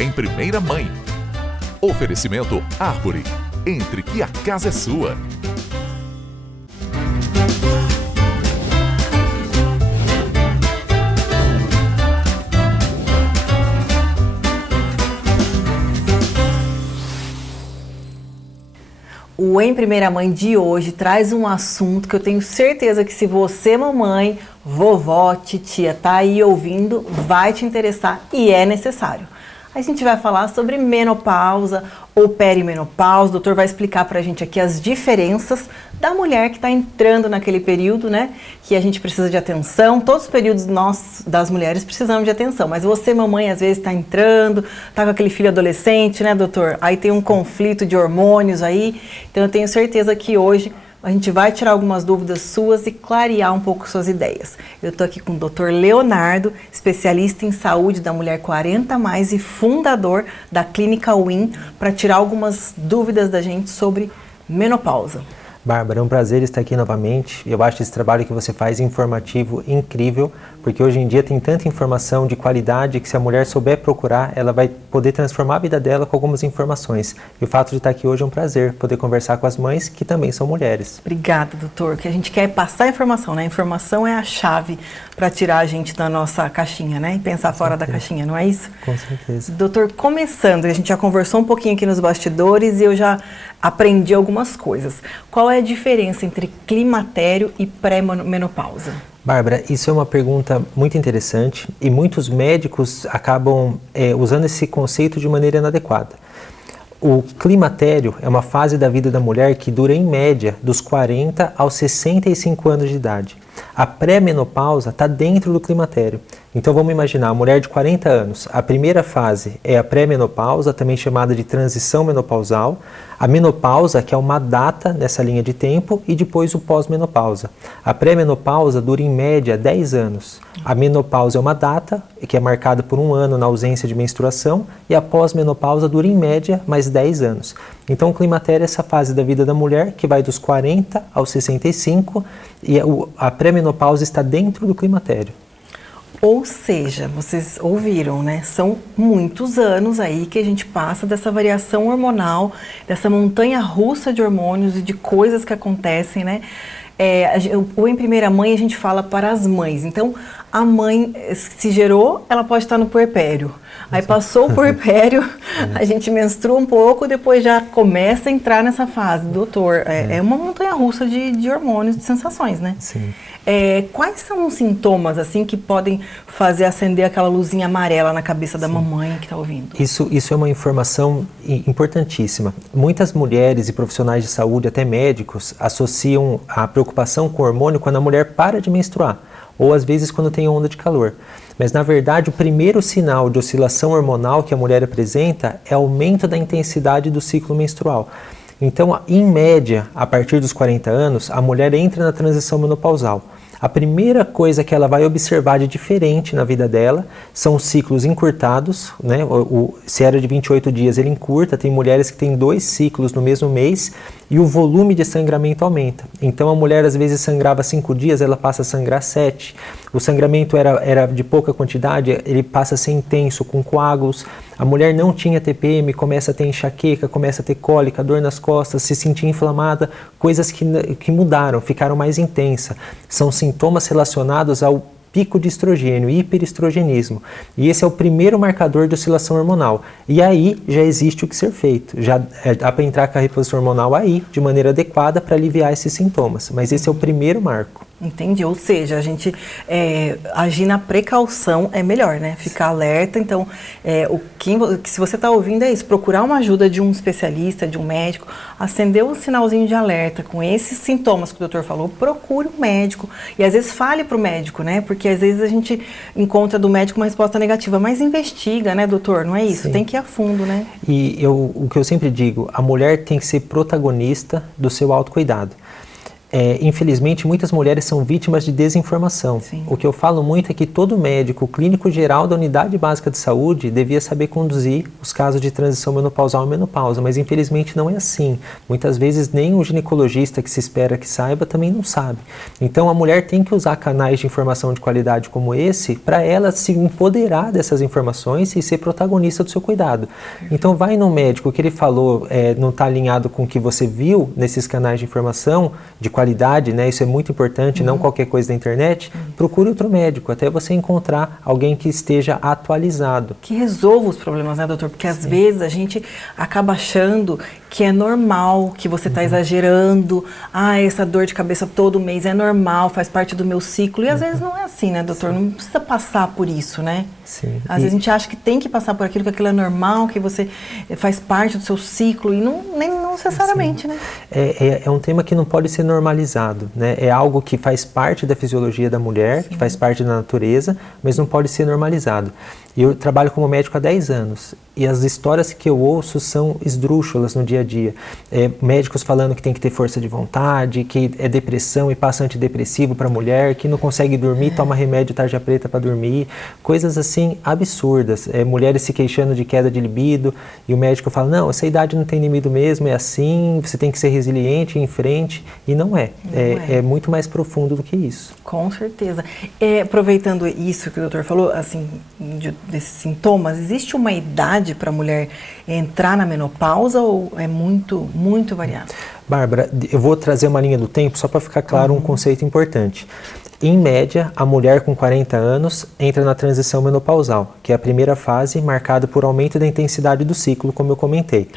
em Primeira Mãe. Oferecimento Árvore. Entre que a casa é sua. O Em Primeira Mãe de hoje traz um assunto que eu tenho certeza que se você, mamãe, vovó, titia, tá aí ouvindo, vai te interessar e é necessário. A gente vai falar sobre menopausa ou perimenopausa. O doutor vai explicar pra gente aqui as diferenças da mulher que está entrando naquele período, né? Que a gente precisa de atenção. Todos os períodos nós, das mulheres, precisamos de atenção. Mas você, mamãe, às vezes está entrando, tá com aquele filho adolescente, né, doutor? Aí tem um conflito de hormônios aí. Então eu tenho certeza que hoje a gente vai tirar algumas dúvidas suas e clarear um pouco suas ideias. Eu estou aqui com o Dr. Leonardo, especialista em saúde da mulher 40+, e fundador da Clínica Win, para tirar algumas dúvidas da gente sobre menopausa. Bárbara, é um prazer estar aqui novamente. Eu acho esse trabalho que você faz informativo incrível, porque hoje em dia tem tanta informação de qualidade que se a mulher souber procurar, ela vai poder transformar a vida dela com algumas informações. E o fato de estar aqui hoje é um prazer, poder conversar com as mães que também são mulheres. Obrigada, doutor. O que a gente quer é passar a informação, né? A informação é a chave para tirar a gente da nossa caixinha, né? E pensar fora da caixinha, não é isso? Com certeza. Doutor, começando, a gente já conversou um pouquinho aqui nos bastidores e eu já aprendi algumas coisas. Qual é a diferença entre climatério e pré-menopausa? Bárbara, isso é uma pergunta muito interessante e muitos médicos acabam usando esse conceito de maneira inadequada. O climatério é uma fase da vida da mulher que dura em média dos 40 aos 65 anos de idade. A pré-menopausa está dentro do climatério. Então vamos imaginar, a mulher de 40 anos, a primeira fase é a pré-menopausa, também chamada de transição menopausal, a menopausa, que é uma data nessa linha de tempo, e depois o pós-menopausa. A pré-menopausa dura em média 10 anos. A menopausa é uma data, que é marcada por 1 ano na ausência de menstruação, e a pós-menopausa dura em média mais 10 anos. Então o climatério é essa fase da vida da mulher, que vai dos 40 aos 65, e a pré-menopausa está dentro do climatério. Ou seja, vocês ouviram, né? São muitos anos aí que a gente passa dessa variação hormonal, dessa montanha russa de hormônios e de coisas que acontecem, né? O Em Primeira Mãe a gente fala para as mães. Então, a mãe se gerou, ela pode estar no puerpério. Aí passou o puerpério, a gente menstrua um pouco, depois já começa a entrar nessa fase. Doutor, é uma montanha russa de hormônios, de sensações, né? Sim. Quais são os sintomas, assim, que podem fazer acender aquela luzinha amarela na cabeça da mamãe que está ouvindo? Isso é uma informação importantíssima. Muitas mulheres e profissionais de saúde, até médicos, associam a preocupação com o hormônio quando a mulher para de menstruar, ou às vezes quando tem onda de calor. Mas, na verdade, o primeiro sinal de oscilação hormonal que a mulher apresenta é aumento da intensidade do ciclo menstrual. Então, em média, a partir dos 40 anos, a mulher entra na transição menopausal. A primeira coisa que ela vai observar de diferente na vida dela são os ciclos encurtados, né? Se era de 28 dias, ele encurta, tem mulheres que têm 2 ciclos no mesmo mês, e o volume de sangramento aumenta. Então a mulher às vezes sangrava 5 dias, ela passa a sangrar 7. O sangramento era de pouca quantidade, ele passa a ser intenso, com coágulos. A mulher não tinha TPM, começa a ter enxaqueca, começa a ter cólica, dor nas costas, se sentir inflamada, coisas que mudaram, ficaram mais intensas. São sintomas relacionados ao pico de estrogênio, hiperestrogenismo. E esse é o primeiro marcador de oscilação hormonal. E aí já existe o que ser feito. Já dá para entrar com a reposição hormonal aí, de maneira adequada, para aliviar esses sintomas. Mas esse é o primeiro marco. Entendi, ou seja, a gente agir na precaução é melhor, né? Ficar alerta, então, se você está ouvindo é isso, procurar uma ajuda de um especialista, de um médico, acender um sinalzinho de alerta com esses sintomas que o doutor falou, procure um médico e às vezes fale para o médico, né? Porque às vezes a gente encontra do médico uma resposta negativa, mas investiga, né, doutor? Não é isso? Sim. Tem que ir a fundo, né? E o que eu sempre digo, a mulher tem que ser protagonista do seu autocuidado. Infelizmente, muitas mulheres são vítimas de desinformação. Sim. O que eu falo muito é que todo médico, clínico geral da unidade básica de saúde devia saber conduzir os casos de transição menopausal e menopausa, mas infelizmente não é assim. Muitas vezes nem o ginecologista que se espera que saiba também não sabe. Então a mulher tem que usar canais de informação de qualidade como esse para ela se empoderar dessas informações e ser protagonista do seu cuidado. Então vai no médico, o que ele falou não está alinhado com o que você viu nesses canais de informação de qualidade, né? Isso é muito importante, não qualquer coisa da internet. Procure outro médico, até você encontrar alguém que esteja atualizado. Que resolva os problemas, né, doutor? Porque às vezes a gente acaba achando que é normal, que você está exagerando. Essa dor de cabeça todo mês é normal, faz parte do meu ciclo. E às vezes não é assim, né, doutor? Não precisa passar por isso, né? Sim. Às vezes a gente acha que tem que passar por aquilo, que aquilo é normal, que você faz parte do seu ciclo, e não necessariamente, né? É um tema que não pode ser normalizado, né? É algo que faz parte da fisiologia da mulher, que faz parte da natureza, mas não pode ser normalizado. E eu trabalho como médico há 10 anos, e as histórias que eu ouço são esdrúxulas no dia a dia. Médicos falando que tem que ter força de vontade, que é depressão e passa antidepressivo para a mulher, que não consegue dormir, toma remédio tarja preta para dormir, coisas assim absurdas. Mulheres se queixando de queda de libido, e o médico fala, não, essa idade não tem libido mesmo, é assim, você tem que ser resiliente, ir em frente, e não é. É muito mais profundo do que isso. Com certeza. Aproveitando isso que o doutor falou, assim, desses sintomas, existe uma idade para a mulher entrar na menopausa ou é muito, muito variado? Bárbara, eu vou trazer uma linha do tempo só para ficar claro um conceito importante. Em média, a mulher com 40 anos entra na transição menopausal, que é a primeira fase marcada por aumento da intensidade do ciclo, como eu comentei.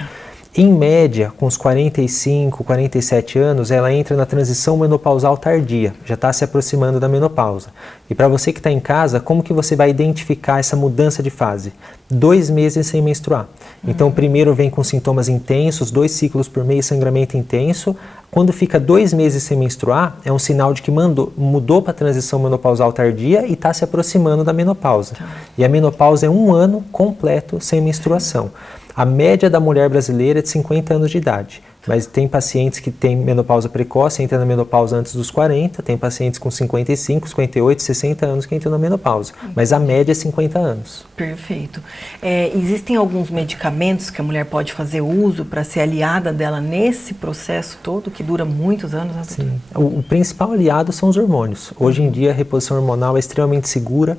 Em média, com os 45, 47 anos, ela entra na transição menopausal tardia, já está se aproximando da menopausa. E para você que está em casa, como que você vai identificar essa mudança de fase? 2 meses sem menstruar. Então, primeiro vem com sintomas intensos, 2 ciclos por mês, sangramento intenso. Quando fica 2 meses sem menstruar, é um sinal de que mudou para a transição menopausal tardia e está se aproximando da menopausa. E a menopausa é 1 ano completo sem menstruação. A média da mulher brasileira é de 50 anos de idade, mas tem pacientes que têm menopausa precoce, entram na menopausa antes dos 40, tem pacientes com 55, 58, 60 anos que entram na menopausa, mas a média é 50 anos. Perfeito. Existem alguns medicamentos que a mulher pode fazer uso para ser aliada dela nesse processo todo, que dura muitos anos? Né? Sim. O principal aliado são os hormônios. Hoje em dia a reposição hormonal é extremamente segura.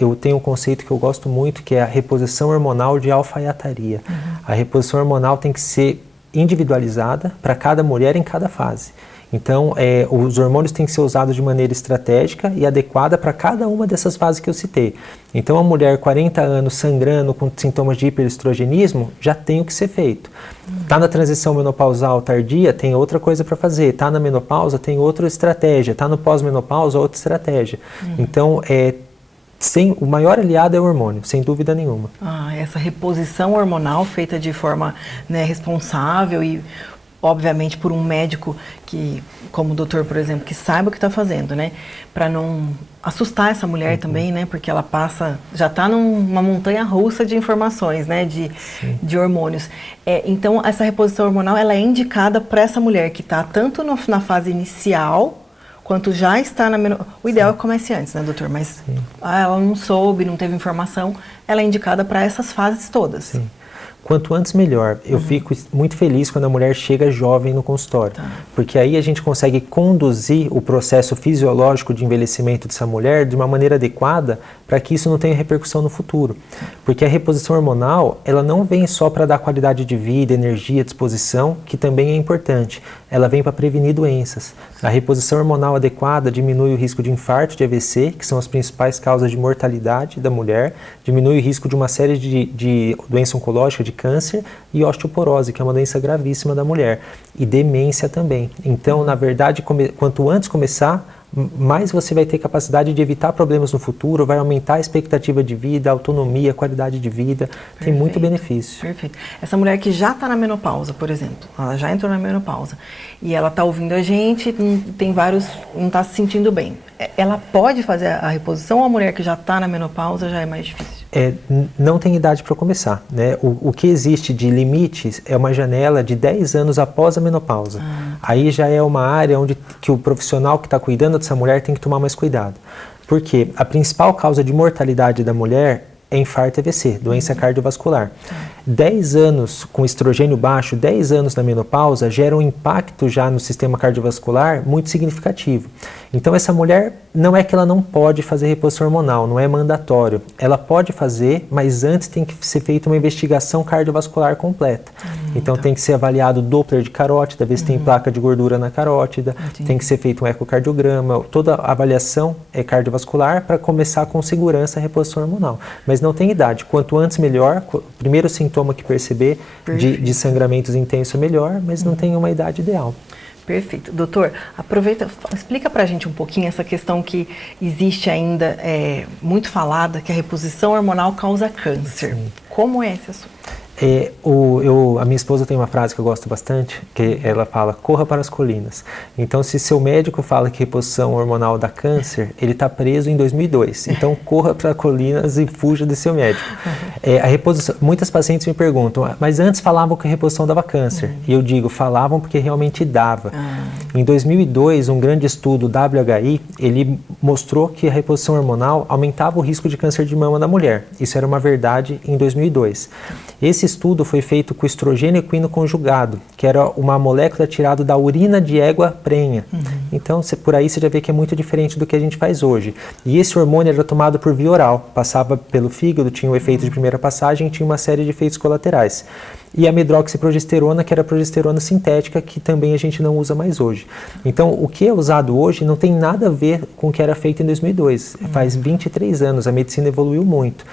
Eu tenho um conceito que eu gosto muito, que é a reposição hormonal de alfaiataria. A reposição hormonal tem que ser individualizada para cada mulher em cada fase. Então, os hormônios têm que ser usados de maneira estratégica e adequada para cada uma dessas fases que eu citei. Então, a mulher 40 anos sangrando com sintomas de hiperestrogenismo, já tem o que ser feito. Está na transição menopausal tardia, tem outra coisa para fazer. Está na menopausa, tem outra estratégia. Está no pós-menopausa, outra estratégia. Então, o maior aliado é o hormônio, sem dúvida nenhuma. Essa reposição hormonal feita de forma, né, responsável e, obviamente, por um médico que, como o doutor, por exemplo, que saiba o que está fazendo, né? Para não assustar essa mulher também, né? Porque ela já está numa montanha russa de informações, né? De hormônios. Então, essa reposição hormonal, ela é indicada para essa mulher que está tanto na fase inicial, quanto já está na menopausa. O ideal é que comece antes, né, doutor? Mas ela não soube, não teve informação, ela é indicada para essas fases todas. Sim. Quanto antes, melhor. Eu fico muito feliz quando a mulher chega jovem no consultório, porque aí a gente consegue conduzir o processo fisiológico de envelhecimento dessa mulher de uma maneira adequada para que isso não tenha repercussão no futuro. Porque a reposição hormonal, ela não vem só para dar qualidade de vida, energia, disposição, que também é importante. Ela vem para prevenir doenças. A reposição hormonal adequada diminui o risco de infarto, de AVC, que são as principais causas de mortalidade da mulher, diminui o risco de uma série de doença oncológica, de câncer, e osteoporose, que é uma doença gravíssima da mulher, e demência também. Então, na verdade, quanto antes começar, mais você vai ter capacidade de evitar problemas no futuro, vai aumentar a expectativa de vida, a autonomia, a qualidade de vida, tem muito benefício. Perfeito. Essa mulher que já está na menopausa, por exemplo, ela já entrou na menopausa e ela está ouvindo a gente, não está se sentindo bem. Ela pode fazer a reposição ou a mulher que já está na menopausa já é mais difícil? Não tem idade para começar, né? O que existe de limites é uma janela de 10 anos após a menopausa. Aí já é uma área onde que o profissional que está cuidando dessa mulher tem que tomar mais cuidado. Porque a principal causa de mortalidade da mulher é infarto e AVC, doença cardiovascular. 10 anos com estrogênio baixo, 10 anos na menopausa, gera um impacto já no sistema cardiovascular muito significativo. Então essa mulher, não é que ela não pode fazer reposição hormonal, não é mandatório. Ela pode fazer, mas antes tem que ser feita uma investigação cardiovascular completa. Então tem que ser avaliado o Doppler de carótida, ver se tem placa de gordura na carótida, tem que ser feito um ecocardiograma, toda a avaliação é cardiovascular para começar com segurança a reposição hormonal. Mas não tem idade, quanto antes melhor, o primeiro sintoma que perceber de sangramentos intensos é melhor, mas não tem uma idade ideal. Perfeito. Doutor, aproveita, explica pra gente um pouquinho essa questão que existe ainda muito falada, que a reposição hormonal causa câncer. Sim. Como é esse assunto? A minha esposa tem uma frase que eu gosto bastante, que ela fala, corra para as colinas. Então, se seu médico fala que reposição hormonal dá câncer, ele está preso em 2002. Então, corra para as colinas e fuja de seu médico. Muitas pacientes me perguntam, mas antes falavam que a reposição dava câncer. E eu digo, falavam porque realmente dava. Em 2002, um grande estudo, WHI, ele mostrou que a reposição hormonal aumentava o risco de câncer de mama da mulher. Isso era uma verdade em 2002. Esse estudo foi feito com estrogênio equino conjugado, que era uma molécula tirada da urina de égua prenha. Então, por aí você já vê que é muito diferente do que a gente faz hoje. E esse hormônio era tomado por via oral, passava pelo fígado, tinha o efeito de primeira passagem e tinha uma série de efeitos colaterais. E a medroxiprogesterona, que era a progesterona sintética, que também a gente não usa mais hoje. Então, o que é usado hoje não tem nada a ver com o que era feito em 2002. Faz 23 anos, a medicina evoluiu muito.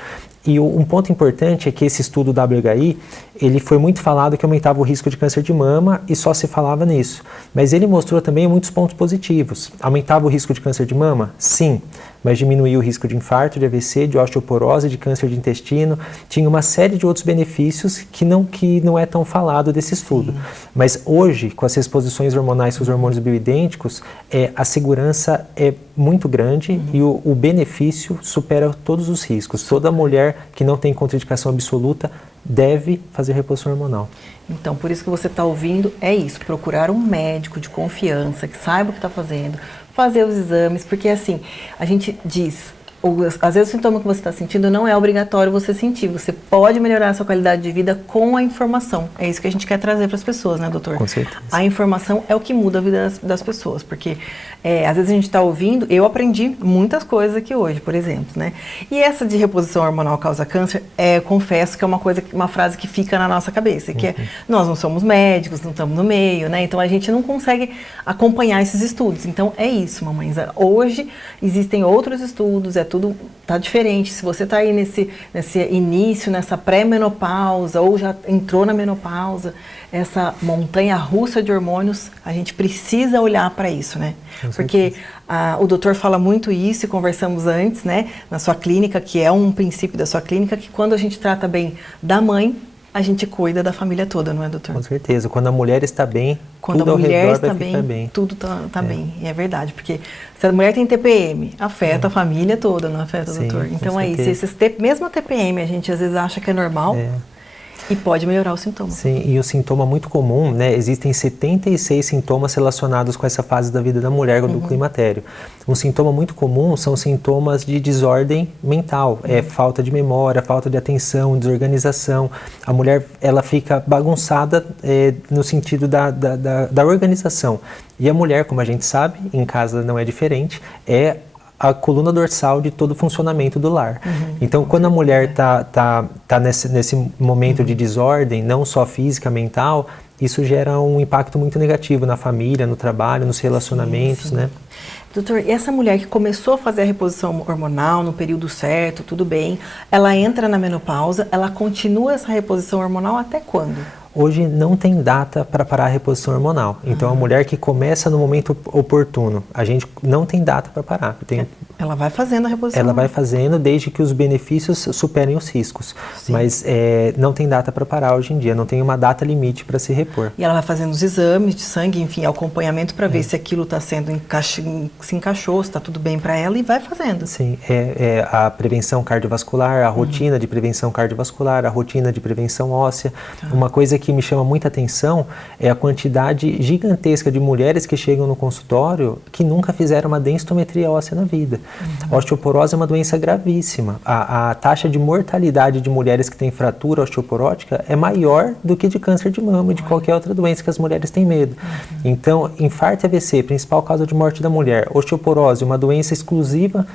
E um ponto importante é que esse estudo WHI, ele foi muito falado que aumentava o risco de câncer de mama e só se falava nisso. Mas ele mostrou também muitos pontos positivos. Aumentava o risco de câncer de mama? Sim. Mas diminuía o risco de infarto, de AVC, de osteoporose, de câncer de intestino. Tinha uma série de outros benefícios que não é tão falado desse estudo. Mas hoje, com as reposições hormonais com os hormônios bioidênticos, a segurança é muito grande e o benefício supera todos os riscos. Toda mulher que não tem contraindicação absoluta deve fazer reposição hormonal. Então, por isso que você está ouvindo, é isso, procurar um médico de confiança, que saiba o que está fazendo, fazer os exames, porque assim, a gente diz, às vezes o sintoma que você está sentindo não é obrigatório você sentir, você pode melhorar a sua qualidade de vida com a informação. É isso que a gente quer trazer para as pessoas, né, doutor? Com certeza. A informação é o que muda a vida das pessoas, porque às vezes a gente está ouvindo, eu aprendi muitas coisas aqui hoje, por exemplo, né? E essa de reposição hormonal causa câncer, confesso que é uma frase que fica na nossa cabeça, que é, nós não somos médicos, não estamos no meio, né? Então a gente não consegue acompanhar esses estudos. Então é isso, mamães. Hoje existem outros estudos, tudo tá diferente. Se você tá aí nesse início, nessa pré-menopausa ou já entrou na menopausa, essa montanha russa de hormônios, a gente precisa olhar para isso, né? Porque o doutor fala muito isso e conversamos antes, né? Na sua clínica, que é um princípio da sua clínica, que quando a gente trata bem da mãe, a gente cuida da família toda, não é, doutor? Com certeza. Quando a mulher está bem, quando tudo a mulher ao redor está vai ficar bem. Tudo está bem. E é verdade, porque se a mulher tem TPM, afeta a família toda, não afeta, doutor? Então é isso. Mesmo a TPM, a gente às vezes acha que é normal. E pode melhorar o sintoma. Sim, e o sintoma muito comum, né? Existem 76 sintomas relacionados com essa fase da vida da mulher do climatério. Um sintoma muito comum são sintomas de desordem mental. Falta de memória, falta de atenção, desorganização. A mulher, ela fica bagunçada no sentido da organização. E a mulher, como a gente sabe, em casa não é diferente, a coluna dorsal de todo o funcionamento do lar. Então, quando a mulher tá nesse momento de desordem, não só física, mental, isso gera um impacto muito negativo na família, no trabalho, nos relacionamentos, né? Doutor, e essa mulher que começou a fazer a reposição hormonal no período certo, tudo bem, ela entra na menopausa, ela continua essa reposição hormonal até quando? Hoje não tem data para parar a reposição hormonal. Então, a mulher que começa no momento oportuno, a gente não tem data para parar. Ela vai fazendo a reposição. Ela vai fazendo desde que os benefícios superem os riscos. Sim. Mas não tem data para parar hoje em dia, não tem uma data limite para se repor. E ela vai fazendo os exames de sangue, enfim, acompanhamento para ver se aquilo está sendo se encaixou, se está tudo bem para ela, e vai fazendo. Sim, a prevenção cardiovascular, a rotina de prevenção cardiovascular, a rotina de prevenção óssea. Uma coisa que me chama muita atenção é a quantidade gigantesca de mulheres que chegam no consultório que nunca fizeram uma densitometria óssea na vida. A osteoporose é uma doença gravíssima. A taxa de mortalidade de mulheres que têm fratura osteoporótica é maior do que de câncer de mama e de qualquer outra doença que as mulheres têm medo. Então, infarto e AVC, principal causa de morte da mulher. Osteoporose, uma doença exclusiva,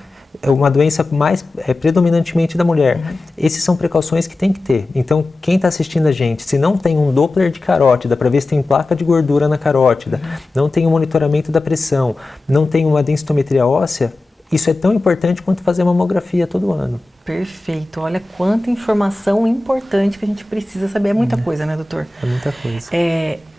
uma doença mais predominantemente da mulher. Essas são precauções que tem que ter. Então, quem está assistindo a gente, se não tem um Doppler de carótida para ver se tem placa de gordura na carótida, não tem um monitoramento da pressão, não tem uma densitometria óssea, isso é tão importante quanto fazer mamografia todo ano. Perfeito. Olha quanta informação importante que a gente precisa saber. É muita coisa, né, doutor? É muita coisa.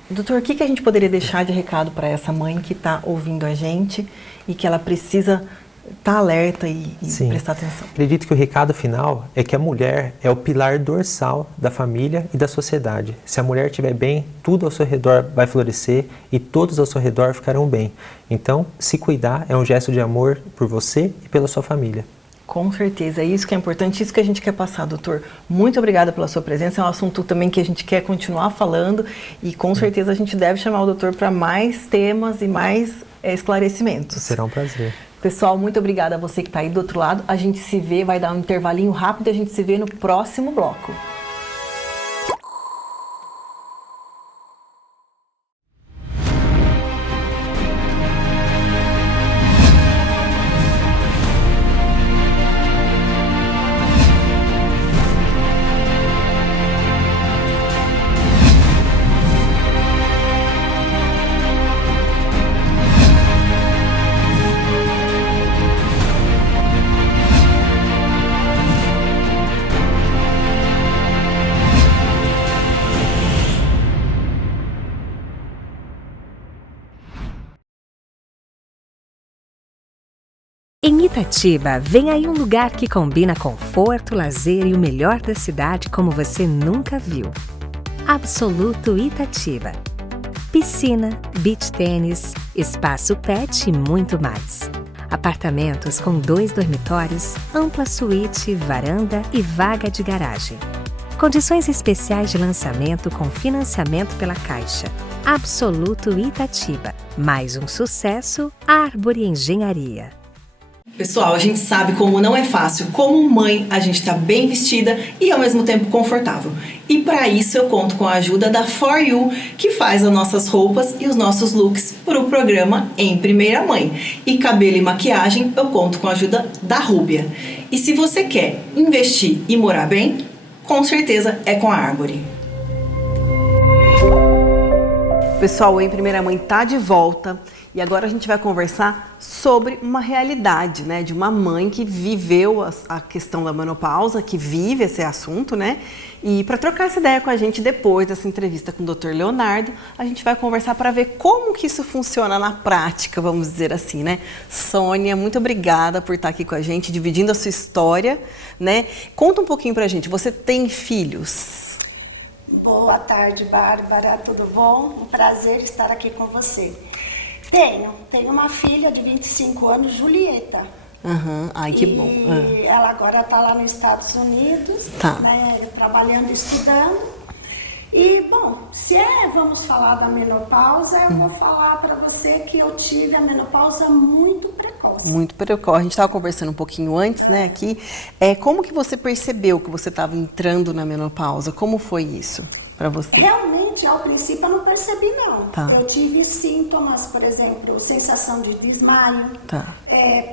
Doutor, o que a gente poderia deixar de recado para essa mãe que está ouvindo a gente e que ela precisa estar alerta e prestar atenção? Acredito que o recado final é que a mulher é o pilar dorsal da família e da sociedade. Se a mulher estiver bem, tudo ao seu redor vai florescer e todos ao seu redor ficarão bem. Então, se cuidar é um gesto de amor por você e pela sua família. Com certeza, é isso que é importante, isso que a gente quer passar, doutor. Muito obrigada pela sua presença, é um assunto também que a gente quer continuar falando e com certeza a gente deve chamar o doutor para mais temas e mais esclarecimentos. Será um prazer. Pessoal, muito obrigada a você que está aí do outro lado. A gente se vê, vai dar um intervalinho rápido e a gente se vê no próximo bloco. Em Itatiba, vem aí um lugar que combina conforto, lazer e o melhor da cidade como você nunca viu. Absoluto Itatiba. Piscina, beach tênis, espaço pet e muito mais. Apartamentos com 2 dormitórios, ampla suíte, varanda e vaga de garagem. Condições especiais de lançamento com financiamento pela Caixa. Absoluto Itatiba. Mais um sucesso, Árvore Engenharia. Pessoal, a gente sabe como não é fácil, como mãe, a gente está bem vestida e ao mesmo tempo confortável. E para isso eu conto com a ajuda da For You, que faz as nossas roupas e os nossos looks para o programa Em Primeira Mãe. E cabelo e maquiagem eu conto com a ajuda da Rúbia. E se você quer investir e morar bem, com certeza é com a Árvore. Pessoal, o Em Primeira Mãe está de volta e agora a gente vai conversar sobre uma realidade, né, de uma mãe que viveu a questão da menopausa, que vive esse assunto, né? E para trocar essa ideia com a gente depois dessa entrevista com o Dr. Leonardo, a gente vai conversar para ver como que isso funciona na prática, vamos dizer assim, né? Sônia, muito obrigada por estar aqui com a gente, dividindo a sua história, né? Conta um pouquinho para a gente, você tem filhos? Boa tarde, Bárbara, tudo bom? Um prazer estar aqui com você. Tenho uma filha de 25 anos, Julieta. Ai, que bom. E ela agora está lá nos Estados Unidos, né, trabalhando e estudando. E, bom, vamos falar da menopausa, eu vou falar para você que eu tive a menopausa muito precoce. Muito precoce. A gente estava conversando um pouquinho antes, né, aqui. Como que você percebeu que você estava entrando na menopausa? Como foi isso para você? Realmente, ao princípio, eu não percebi, não. Eu tive sintomas, por exemplo, sensação de desmaio,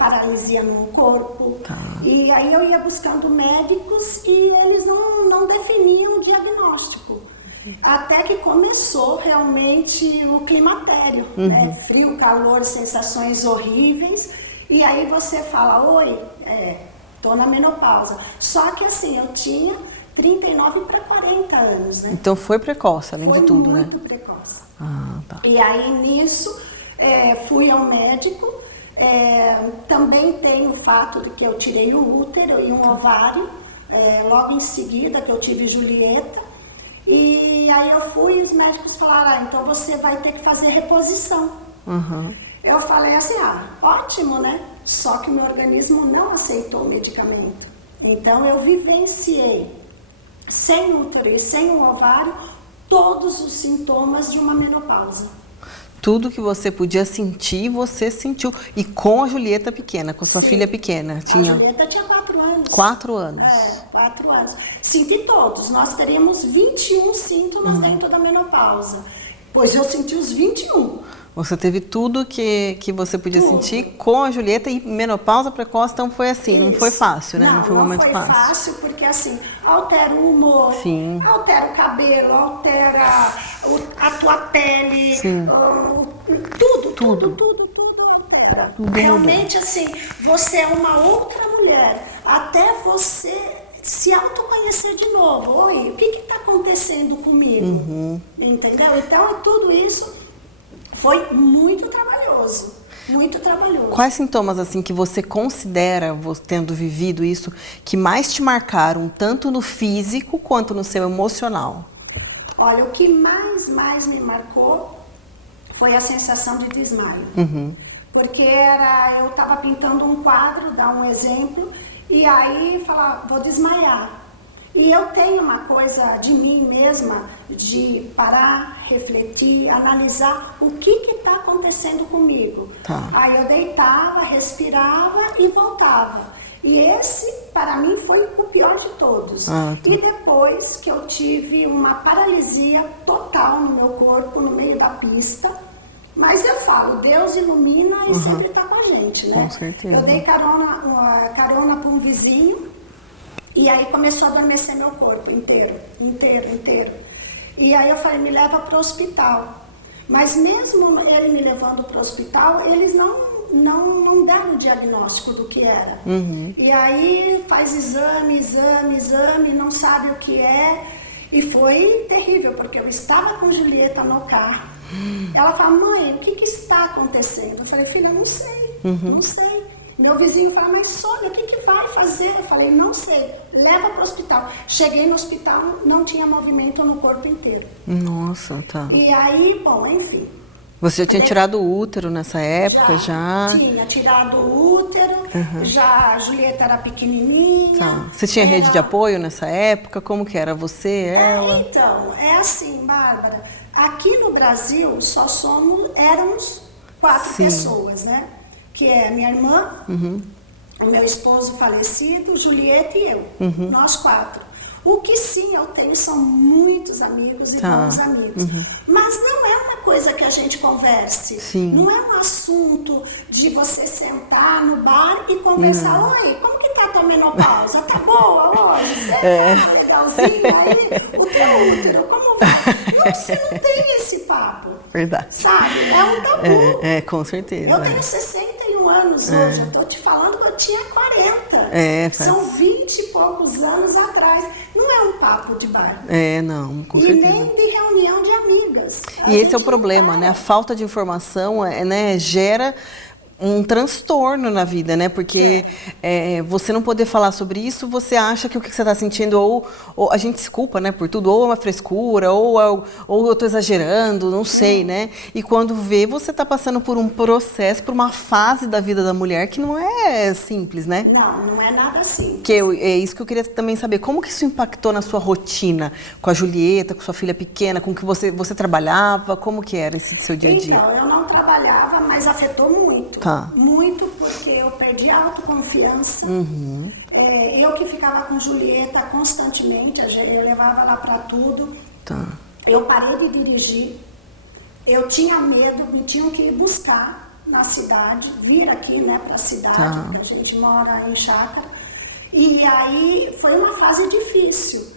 paralisia no corpo. E aí eu ia buscando médicos e eles não definiam o diagnóstico. Até que começou realmente o climatério, né? Frio, calor, sensações horríveis. E aí você fala, oi, tô na menopausa. Só que assim, eu tinha 39 para 40 anos, né? Então foi precoce, além de tudo, né? Foi muito precoce. Tá. E aí nisso fui ao médico. Também tem o fato de que eu tirei o útero e um ovário, logo em seguida que eu tive Julieta. E aí eu fui e os médicos falaram, então você vai ter que fazer reposição. Eu falei assim, ótimo, né? Só que o meu organismo não aceitou o medicamento. Então eu vivenciei, sem útero e sem o ovário, todos os sintomas de uma menopausa. Tudo que você podia sentir, você sentiu. E com a Julieta pequena, com a sua filha pequena. A Julieta tinha 4 anos. 4 anos. 4 anos. Senti todos. Nós teríamos 21 sintomas dentro da menopausa. Pois eu senti os 21. Você teve tudo que você podia sentir com a Julieta e menopausa precoce, então foi assim, não foi fácil, né? Não foi um momento fácil. Não foi fácil porque assim, altera o humor, altera o cabelo, altera a tua pele, tudo altera. Realmente assim, você é uma outra mulher, até você se autoconhecer de novo. Oi, o que está acontecendo comigo? Entendeu? Então tudo isso foi muito trabalhoso, muito trabalhoso. Quais sintomas, assim, que você considera, tendo vivido isso, que mais te marcaram, tanto no físico quanto no seu emocional? Olha, o que mais me marcou foi a sensação de desmaio. Porque eu estava pintando um quadro, dar um exemplo, e aí falava, vou desmaiar. E eu tenho uma coisa de mim mesma, de parar, refletir, analisar o que está acontecendo comigo. Aí eu deitava, respirava e voltava. E esse, para mim, foi o pior de todos. E depois que eu tive uma paralisia total no meu corpo, no meio da pista. Mas eu falo, Deus ilumina e sempre está com a gente, né? Com certeza. Eu dei carona para um vizinho. E aí começou a adormecer meu corpo inteiro. E aí eu falei, me leva para o hospital. Mas mesmo ele me levando para o hospital, eles não deram o diagnóstico do que era. E aí faz exame, não sabe o que é. E foi terrível, porque eu estava com Julieta no carro. Ela fala, mãe, o que está acontecendo? Eu falei, filha, não sei, não sei. Meu vizinho fala, mas Sônia, o que vai fazer? Eu falei, não sei, leva para o hospital. Cheguei no hospital, não tinha movimento no corpo inteiro. Nossa, tá. E aí, bom, enfim. Você já tinha tirado o útero nessa época, já? Tinha tirado o útero, já a Julieta era pequenininha. Você tinha rede de apoio nessa época? Como que era você, ela? Então, é assim, Bárbara, aqui no Brasil só éramos 4 pessoas, né? Que é minha irmã, o meu esposo falecido, Julieta e eu, nós 4. O que sim eu tenho são muitos amigos e bons amigos. Mas não é uma coisa que a gente converse. Não é um assunto de você sentar no bar e conversar. Oi, como que tá a tua menopausa? Tá boa hoje? Você tá legalzinho aí? O teu útero, como vai? Não, você não tem esse papo. Verdade. Sabe? É um tabu. Com certeza. Eu tenho 61 anos hoje. Eu tô te falando que eu tinha 40. São 20 e poucos anos atrás. Não é um papo de bar. Não, com certeza. E nem de reunião de amigas. E esse é o problema, né? A falta de informação, né, gera um transtorno na vida, né? Porque você não poder falar sobre isso, você acha que o que você está sentindo, ou a gente se culpa, né, por tudo, ou é uma frescura, ou eu estou exagerando, não sei, né? E quando vê, você está passando por um processo, por uma fase da vida da mulher que não é simples, né? Não é nada simples. É isso que eu queria também saber. Como que isso impactou na sua rotina? Com a Julieta, com sua filha pequena, com que você trabalhava? Como que era esse seu dia a dia? Então, eu não trabalhava, mas afetou muito. Muito, porque eu perdi a autoconfiança. Eu que ficava com Julieta constantemente, eu levava ela para tudo. Eu parei de dirigir. Eu tinha medo, me tinham que ir buscar na cidade, vir aqui, né, para a cidade, porque a gente mora em chácara. E aí foi uma fase difícil,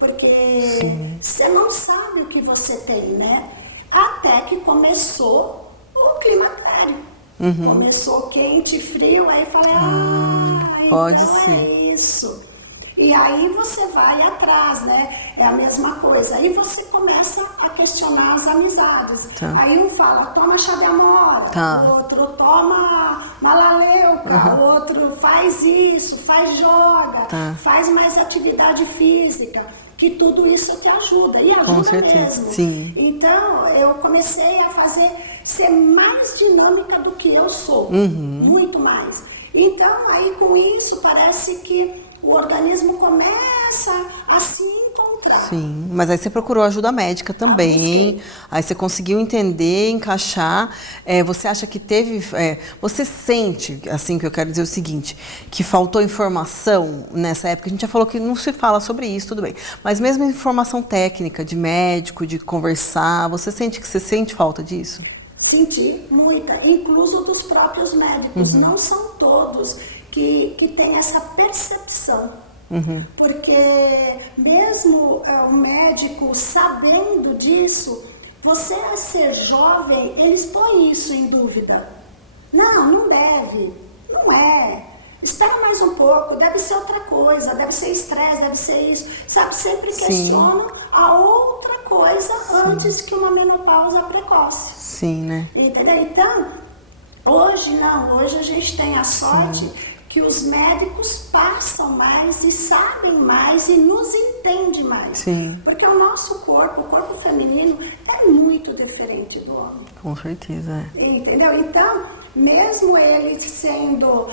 porque você não sabe o que você tem, né? Até que começou o climatério. Começou quente, frio, aí falei, pode então ser. É isso. E aí você vai atrás, né? É a mesma coisa. Aí você começa a questionar as amizades. Tá. Aí um fala, toma chá de amora, Tá. o outro toma malaleuca, o outro faz isso, faz yoga, Tá. faz mais atividade física, que tudo isso te ajuda. E ajuda Com certeza, mesmo. sim. Então eu comecei a ser mais dinâmica do que eu sou. Muito mais. Então aí com isso parece que o organismo começa a se encontrar. Sim, mas aí você procurou ajuda médica também, aí você conseguiu entender, encaixar. Você acha que teve... você sente, assim, que eu quero dizer o seguinte, que faltou informação nessa época? A gente já falou que não se fala sobre isso, tudo bem. Mas mesmo informação técnica, de médico, de conversar, você sente falta disso? Senti muita, incluso dos próprios médicos. Não são todos que têm essa percepção. Porque mesmo o médico sabendo disso, você a ser jovem, eles põem isso em dúvida. Não deve, não é. Espera mais um pouco, deve ser outra coisa, deve ser estresse, deve ser isso. Sabe, sempre questionam a outra coisa antes que uma menopausa precoce. Sim, né? Entendeu? Então, hoje não, hoje a gente tem a sorte que os médicos passam mais e sabem mais e nos entendem mais. Sim. Porque o nosso corpo, o corpo feminino, é muito diferente do homem. Com certeza, Entendeu? Então, mesmo ele sendo,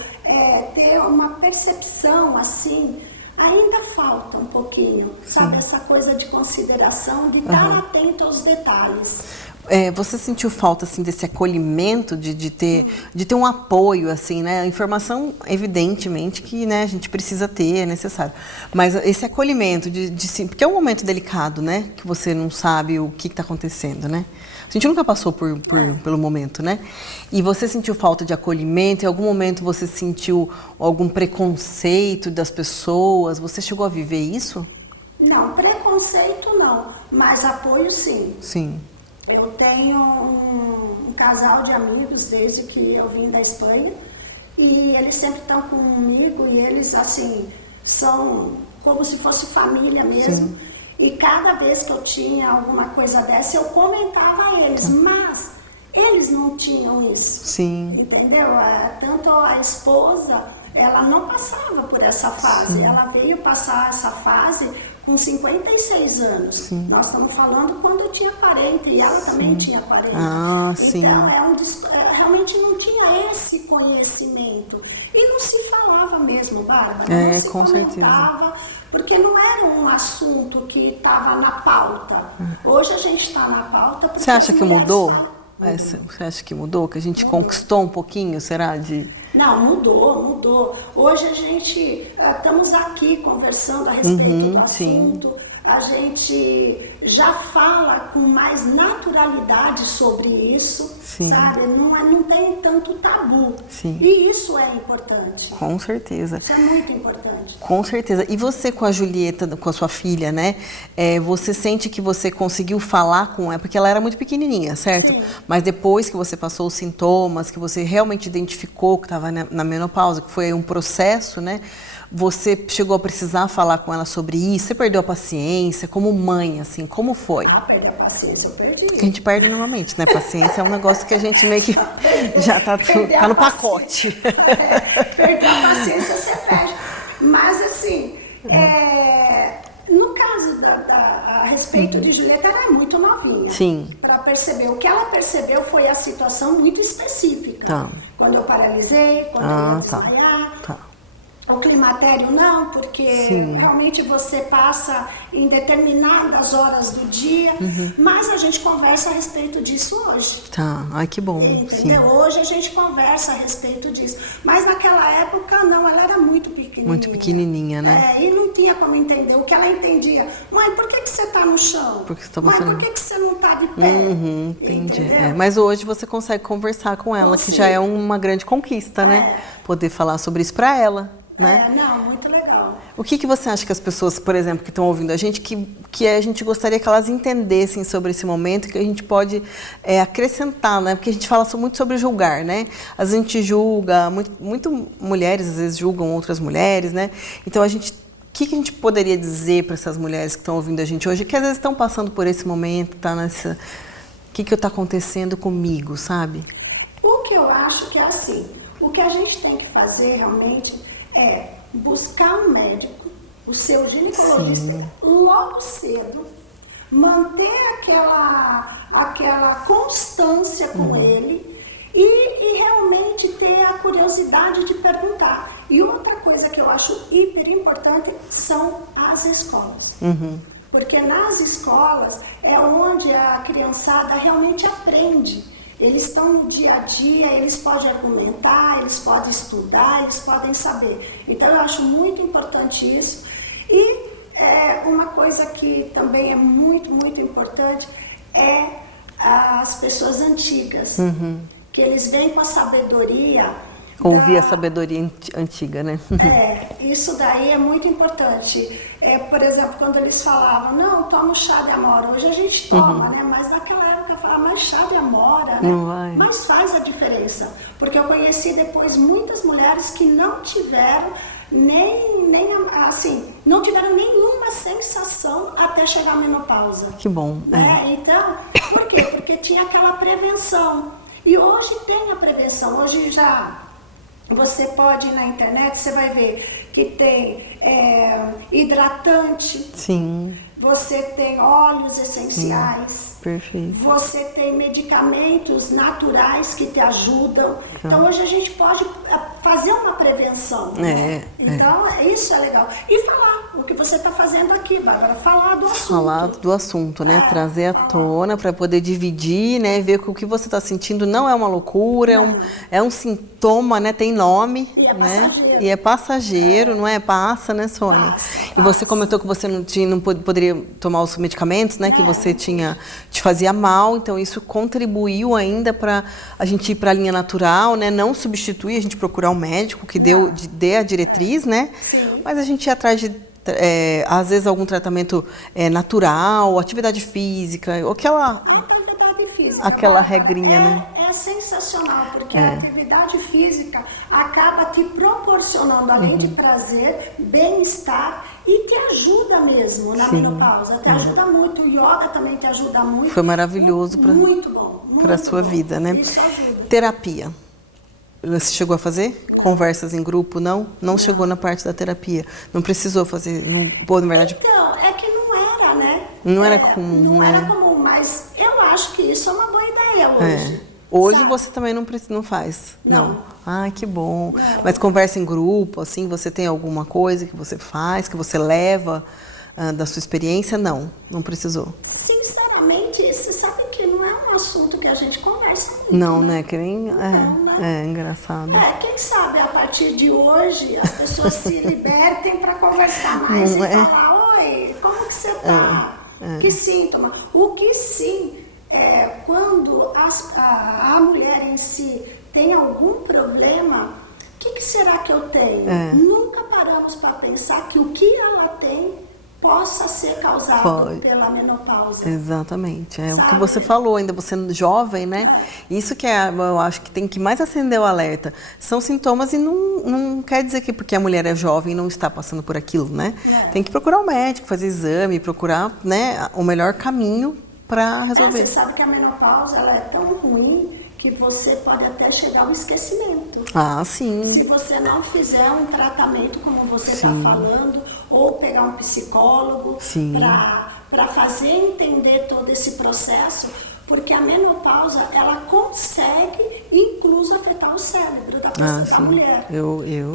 ter uma percepção assim, ainda falta um pouquinho, sabe? Essa coisa de consideração, de estar atento aos detalhes. Você sentiu falta assim desse acolhimento, de ter um apoio, assim, né? A informação, evidentemente, que, né, a gente precisa ter, é necessário. Mas esse acolhimento, porque é um momento delicado, né? Que você não sabe o que está acontecendo, né? A gente nunca passou pelo momento, né? E você sentiu falta de acolhimento? Em algum momento você sentiu algum preconceito das pessoas? Você chegou a viver isso? Não, preconceito não, mas apoio sim. Sim. Eu tenho um casal de amigos desde que eu vim da Espanha e eles sempre estão comigo e eles, assim, são como se fosse família mesmo. Sim. E cada vez que eu tinha alguma coisa dessa, eu comentava a eles, mas eles não tinham isso. Sim. Entendeu? Tanto a esposa, ela não passava por essa fase, ela veio passar essa fase com 56 anos. Sim. Nós estamos falando quando eu tinha 40 e ela também tinha 40. Ah, sim. Então, realmente não tinha esse conhecimento. E não se falava mesmo, Bárbara. Não se com comentava, certeza. Porque não era um assunto que estava na pauta. Hoje a gente está na pauta porque... Você acha que mudou? Você acha que mudou? Que a gente conquistou um pouquinho, será? Não, mudou. Hoje a gente estamos aqui conversando a respeito do assunto. A gente já fala com mais naturalidade sobre isso, sabe? Não tem tanto tabu. Sim. E isso é importante. Com certeza. Isso é muito importante. Com certeza. E você com a Julieta, com a sua filha, né? Você sente que você conseguiu falar com ela, porque ela era muito pequenininha, certo? Sim. Mas depois que você passou os sintomas, que você realmente identificou que estava na menopausa, que foi um processo, né? Você chegou a precisar falar com ela sobre isso? Você perdeu a paciência? Como mãe, assim, como foi? Perder a paciência, eu perdi. Que a gente perde normalmente, né? Paciência é um negócio que a gente meio que já tá no pacote. Perder a paciência, você perde. Mas, assim, no caso a respeito de Julieta, ela é muito novinha. Sim. Para perceber. O que ela percebeu foi a situação muito específica. Tá. Quando eu paralisei, quando eu ia desmaiar. Tá. O climatério não, porque realmente você passa em determinadas horas do dia, mas a gente conversa a respeito disso hoje. Tá, ai que bom. Entendeu? Sim. Hoje a gente conversa a respeito disso. Mas naquela época não, ela era muito pequenininha. Muito pequenininha, né? E não tinha como entender. O que ela entendia, mãe, por que você tá no chão? Porque você tá mãe, passando... por que você não tá de pé? Entendi. Mas hoje você consegue conversar com ela, que já é uma grande conquista, né? Poder falar sobre isso pra ela. Né? Não, muito legal. O que você acha que as pessoas, por exemplo, que estão ouvindo a gente, que a gente gostaria que elas entendessem sobre esse momento, que a gente pode acrescentar, né? Porque a gente fala muito sobre julgar, né? A gente julga, muito mulheres às vezes julgam outras mulheres, né? Então a gente que a gente poderia dizer para essas mulheres que estão ouvindo a gente hoje, que às vezes estão passando por esse momento, tá nessa... O que está acontecendo comigo, sabe? O que eu acho que é assim, o que a gente tem que fazer realmente é buscar um médico, o seu ginecologista, logo cedo, manter aquela constância com ele e realmente ter a curiosidade de perguntar. E outra coisa que eu acho hiper importante são as escolas. Porque nas escolas é onde a criançada realmente aprende. Eles estão no dia a dia, eles podem argumentar, eles podem estudar, eles podem saber. Então eu acho muito importante isso. E uma coisa que também é muito, muito importante é as pessoas antigas. Que eles vêm com a sabedoria. Ouvir a sabedoria antiga, né? Isso daí é muito importante. Por exemplo, quando eles falavam, não, toma o chá de amora. Hoje a gente toma, né? Mas naquela época falava, mas chá de amora, né? Não vai. Mas faz a diferença. Porque eu conheci depois muitas mulheres que não tiveram não tiveram nenhuma sensação até chegar à menopausa. Que bom. Então, por quê? Porque tinha aquela prevenção. E hoje tem a prevenção. Hoje já... Você pode ir na internet, você vai ver que tem hidratante. Sim. Você tem óleos essenciais. Perfeito. Você tem medicamentos naturais que te ajudam. Então hoje a gente pode fazer uma prevenção. Então isso é legal. E falar o que você está fazendo aqui, Bárbara. Falar do assunto. Falar do assunto, né? Trazer à tona para poder dividir, né? Ver que o que você está sentindo não é uma loucura, é um sintoma, né? Tem nome. E é passageiro. E é passageiro, não é? Passa, né, Sônia? E você comentou que você não poderia tomar os medicamentos, né? Que você te fazia mal, então isso contribuiu ainda para a gente ir para a linha natural, né? Não substituir, a gente procurar um médico que dê a diretriz, né? Sim. Mas a gente ir atrás de, às vezes, algum tratamento natural, atividade física, ou aquela... Atividade física. Aquela regrinha, né? É sensacional, porque a atividade física acaba te proporcionando, além de prazer, bem-estar e te ajuda mesmo na menopausa. Te ajuda muito. O yoga também te ajuda muito. Foi maravilhoso para a sua vida, né? Isso ajuda. Terapia. Você chegou a fazer? Conversas em grupo, não? Não chegou na parte da terapia. Não precisou fazer? Na verdade... Então, é que não era, né? Não era comum, Não era comum, mas eu acho que isso é uma boa ideia hoje. Hoje você também não faz? Não. Ai, que bom. Não. Mas conversa em grupo, assim, você tem alguma coisa que você faz, que você leva da sua experiência? Não precisou. Sinceramente, você sabe que não é um assunto que a gente conversa muito. Não, né? Que nem... Não, né? Engraçado. Quem sabe a partir de hoje as pessoas se libertem para conversar mais e falar, oi, como que você tá? Que síntoma? O que sim... quando a mulher em si tem algum problema, o que será que eu tenho? Nunca paramos para pensar que o que ela tem possa ser causado pela menopausa. Exatamente. O que você falou, ainda você jovem, né? Isso que eu acho que tem que mais acender o alerta. São sintomas e não quer dizer que porque a mulher é jovem não está passando por aquilo, né? Tem que procurar um médico, fazer exame, procurar, né, o melhor caminho para resolver. Você sabe que a menopausa ela é tão ruim que você pode até chegar ao esquecimento. Ah, sim. Se você não fizer um tratamento como você está falando, ou pegar um psicólogo para fazer entender todo esse processo, porque a menopausa ela consegue incluso afetar o cérebro da mulher.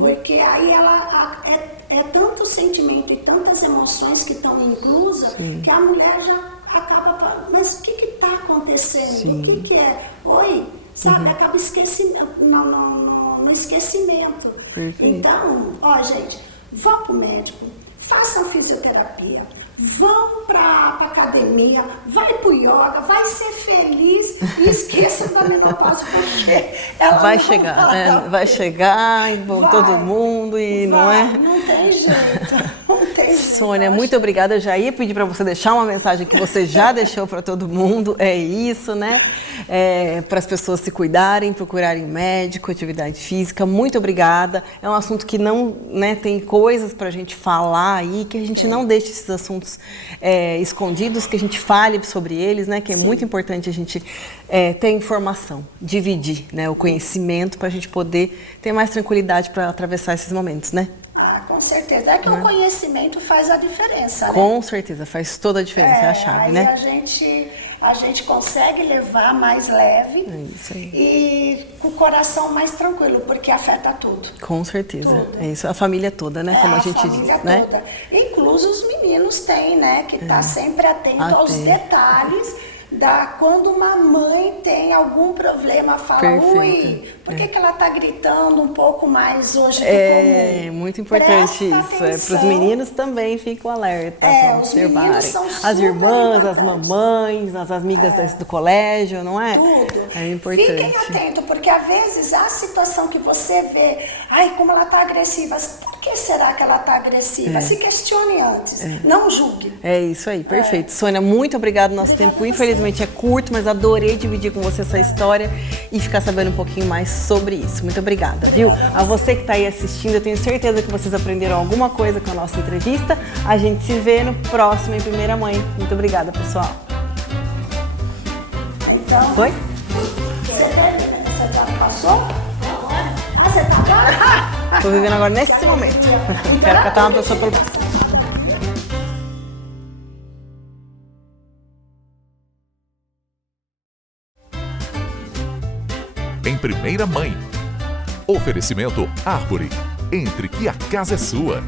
Porque aí ela é tanto sentimento e tantas emoções que estão inclusas que a mulher já acaba, mas o que está acontecendo? O que é? Oi, sabe? Acaba no esquecimento. Perfeito. Então, gente, vão para o médico, façam fisioterapia, vão para academia, vai para o yoga, vai ser feliz e esqueçam da menopausa, porque ela vai chegar, né? Vai chegar e todo mundo e não é? Não tem jeito. Sônia, muito obrigada. Eu já ia pedir para você deixar uma mensagem que você já deixou para todo mundo. É isso, né? Para as pessoas se cuidarem, procurarem médico, atividade física. Muito obrigada. É um assunto que não, né, tem coisas para a gente falar aí, que a gente não deixe esses assuntos escondidos, que a gente fale sobre eles, né? Que é muito importante a gente ter informação, dividir, né, o conhecimento para a gente poder ter mais tranquilidade para atravessar esses momentos, né? Ah, com certeza. É que o conhecimento faz a diferença, né? Com certeza, faz toda a diferença, é a chave, né? A gente consegue levar mais leve e com o coração mais tranquilo, porque afeta tudo. Com certeza, tudo. É isso. A família toda, né? Como a gente diz, né? Toda. Incluso os meninos têm, né? Que tá sempre atento aos detalhes. Quando uma mãe tem algum problema, fala, ui, por que ela tá gritando um pouco mais hoje do comum? É muito importante isso. Para os meninos também fica o alerta para observarem. As irmãs, as mamães, as amigas do colégio, não é? Tudo. É importante. Fiquem atentos, porque às vezes a situação que você vê, ai, como ela tá agressiva, por que será que ela tá agressiva? Se questione antes, não julgue. É isso aí, perfeito. Sônia, muito obrigada. Nosso tempo, infelizmente, é curto, mas adorei dividir com você essa história e ficar sabendo um pouquinho mais sobre isso. Muito obrigada, viu? A você que está aí assistindo, eu tenho certeza que vocês aprenderam alguma coisa com a nossa entrevista. A gente se vê no próximo Em Primeira Mãe. Muito obrigada, pessoal. Então, Oi? Você já passou? Agora? Ah, você tá agora? Tô vivendo agora nesse momento. Quero catar uma pessoa pelo... Em Primeira Mãe. Oferecimento Arbory. Entre que a casa é sua.